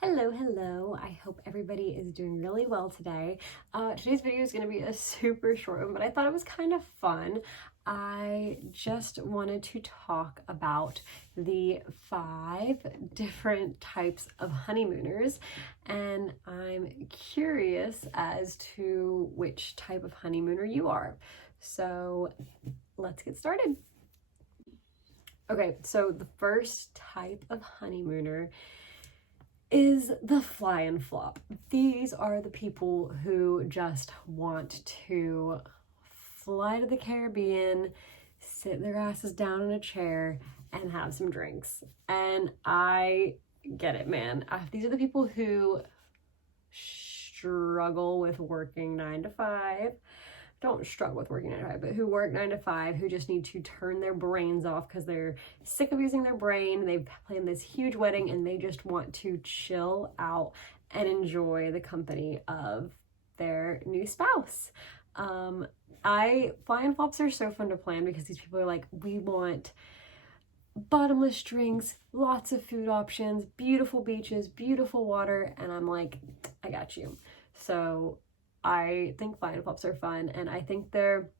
Hello. I hope everybody is doing really well today. Today's video is going to be a super short one, but I thought it was kind of fun. I just wanted to talk about the 5 different types of honeymooners, and I'm curious as to which type of honeymooner you are. So let's get started. Okay, so the first type of honeymooner is the fly and flop. These are the people who just want to fly to the Caribbean, sit their asses down in a chair, and have some drinks. And I get it, man. These are the people who struggle with working 9 to 5. Don't struggle with working 9 to 5, but who work 9 to 5, who just need to turn their brains off because they're sick of using their brain. They've planned this huge wedding and they just want to chill out and enjoy the company of their new spouse. Fly and flops are so fun to plan because these people are like, we want bottomless drinks, lots of food options, beautiful beaches, beautiful water, and I'm like, I got you. So I think fly and flops are fun, and I think they're,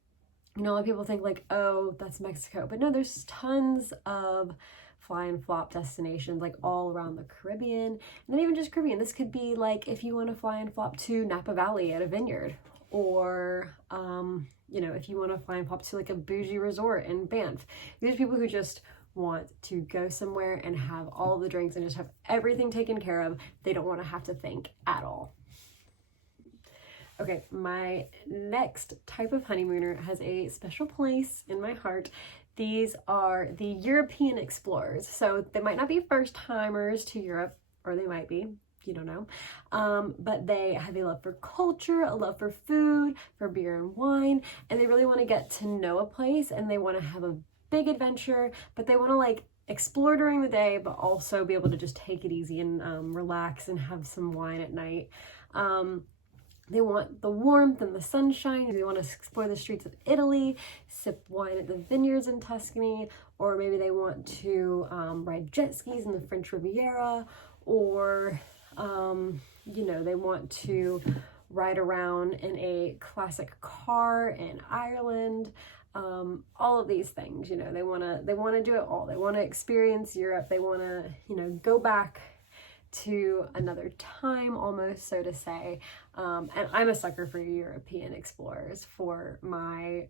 a lot of people think like, oh, that's Mexico, but no, there's tons of fly and flop destinations like all around the Caribbean, and then even just Caribbean. This could be like if you want to fly and flop to Napa Valley at a vineyard, or if you want to fly and flop to like a bougie resort in Banff. These are people who just want to go somewhere and have all the drinks and just have everything taken care of. They don't want to have to think at all. Okay, my next type of honeymooner has a special place in my heart. These are the European explorers. So they might not be first timers to Europe, or they might be, you don't know. But they have a love for culture, a love for food, for beer and wine, and they really want to get to know a place, and they want to have a big adventure, but they want to like explore during the day, but also be able to just take it easy and relax and have some wine at night. They want the warmth and the sunshine. They want to explore the streets of Italy, sip wine at the vineyards in Tuscany, or maybe they want to ride jet skis in the French Riviera, or, they want to ride around in a classic car in Ireland. All of these things, they want to do it all. They want to experience Europe. They want to, go back to another time, almost, so to say. And I'm a sucker for European explorers, for my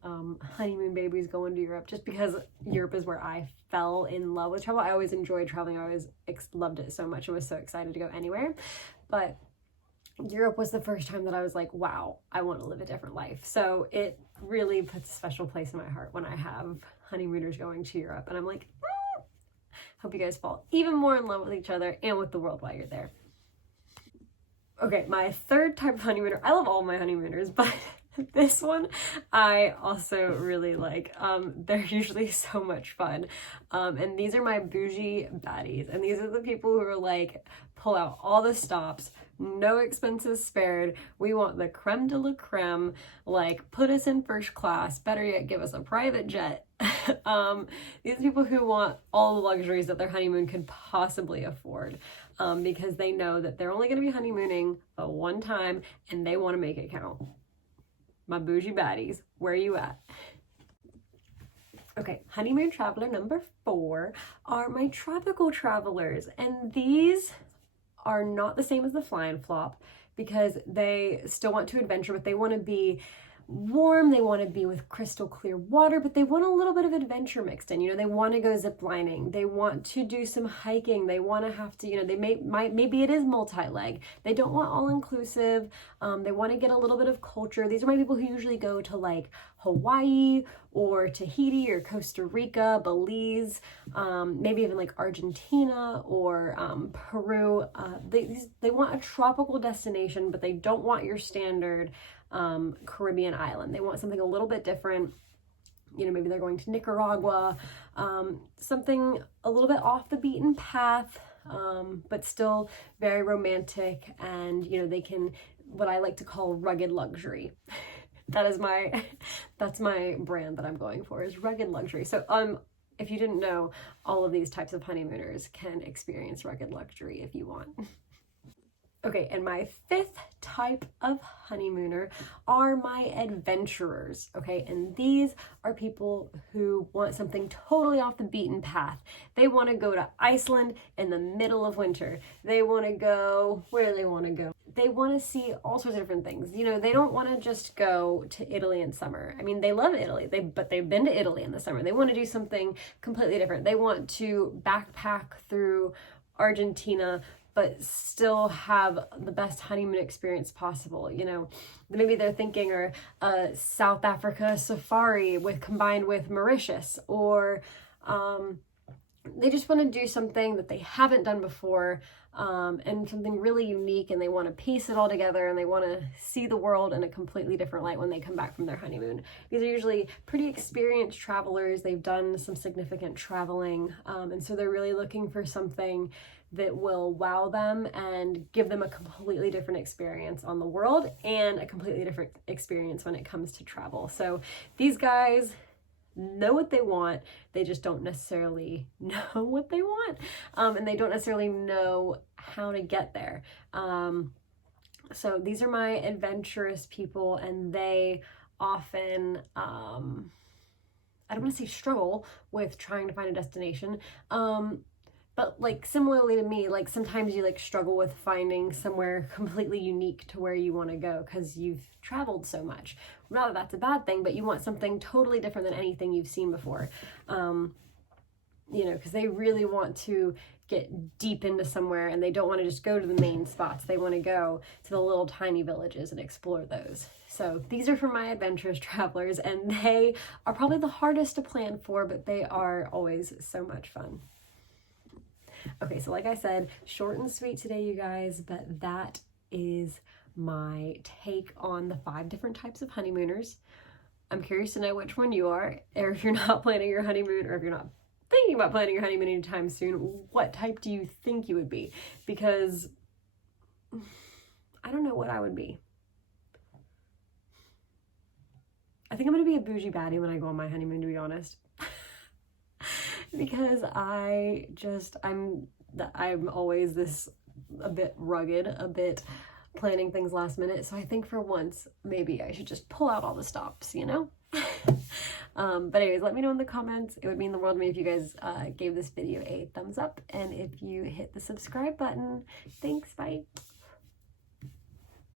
honeymoon babies going to Europe, just because Europe is where I fell in love with travel. I always enjoyed traveling. I always loved it so much and was so excited to go anywhere. But Europe was the first time that I was like, wow, I want to live a different life. So it really puts a special place in my heart when I have honeymooners going to Europe. And I'm like, hope you guys fall even more in love with each other and with the world while you're there. Okay, my third type of honeymooner. I love all my honeymooners, but this one I also really like. They're usually so much fun. And these are my bougie baddies. And these are the people who are like, pull out all the stops, no expenses spared. We want the creme de la creme, like put us in first class, better yet, give us a private jet. These are people who want all the luxuries that their honeymoon could possibly afford, because they know that they're only going to be honeymooning the one time and they want to make it count. My bougie baddies, where are you at? Okay, honeymoon traveler number 4 are my tropical travelers, and these are not the same as the fly and flop because they still want to adventure, but they want to be warm, they want to be with crystal clear water, but they want a little bit of adventure mixed in. They want to go zip lining, they want to do some hiking, they want to have to, maybe it is multi-leg. They don't want all-inclusive. They want to get a little bit of culture. These are my people who usually go to like Hawaii or Tahiti or Costa Rica, Belize, maybe even like Argentina or Peru. They want a tropical destination, but they don't want your standard Caribbean island. They want something a little bit different. Maybe they're going to Nicaragua, something a little bit off the beaten path, but still very romantic, and they can, what I like to call rugged luxury. That's my brand that I'm going for, is rugged luxury. So if you didn't know, all of these types of honeymooners can experience rugged luxury if you want. Okay, and my fifth type of honeymooner are my adventurers, okay? And these are people who want something totally off the beaten path. They want to go to Iceland in the middle of winter. They want to go, where do they want to go? They want to see all sorts of different things. You know, they don't want to just go to Italy in summer. I mean, they love Italy, but they've been to Italy in the summer. They want to do something completely different. They want to backpack through Argentina, but still have the best honeymoon experience possible. You know, maybe they're thinking or South Africa safari combined with Mauritius, or they just want to do something that they haven't done before, and something really unique, and they want to piece it all together, and they want to see the world in a completely different light when they come back from their honeymoon. These are usually pretty experienced travelers. They've done some significant traveling, and so they're really looking for something that will wow them and give them a completely different experience on the world and a completely different experience when it comes to travel. So these guys know what they want, they just don't necessarily know what they want, and they don't necessarily know how to get there. So these are my adventurous people, and they often, I don't want to say struggle with trying to find a destination, but like similarly to me, like sometimes you like struggle with finding somewhere completely unique to where you want to go because you've traveled so much. Not that that's a bad thing, but you want something totally different than anything you've seen before. You know, because they really want to get deep into somewhere, and they don't want to just go to the main spots. They want to go to the little tiny villages and explore those. So these are for my adventurous travelers, and they are probably the hardest to plan for, but they are always so much fun. Okay, so like I said, short and sweet today, you guys, but that is my take on the 5 different types of honeymooners. I'm curious to know which one you are, or if you're not planning your honeymoon, or if you're not thinking about planning your honeymoon anytime soon, what type do you think you would be? Because I don't know what I would be. I think I'm going to be a bougie baddie when I go on my honeymoon, to be honest. Because I'm always this a bit rugged, a bit planning things last minute. So I think for once, maybe I should just pull out all the stops, you know? But anyways, let me know in the comments. It would mean the world to me if you guys gave this video a thumbs up, and if you hit the subscribe button. Thanks, bye.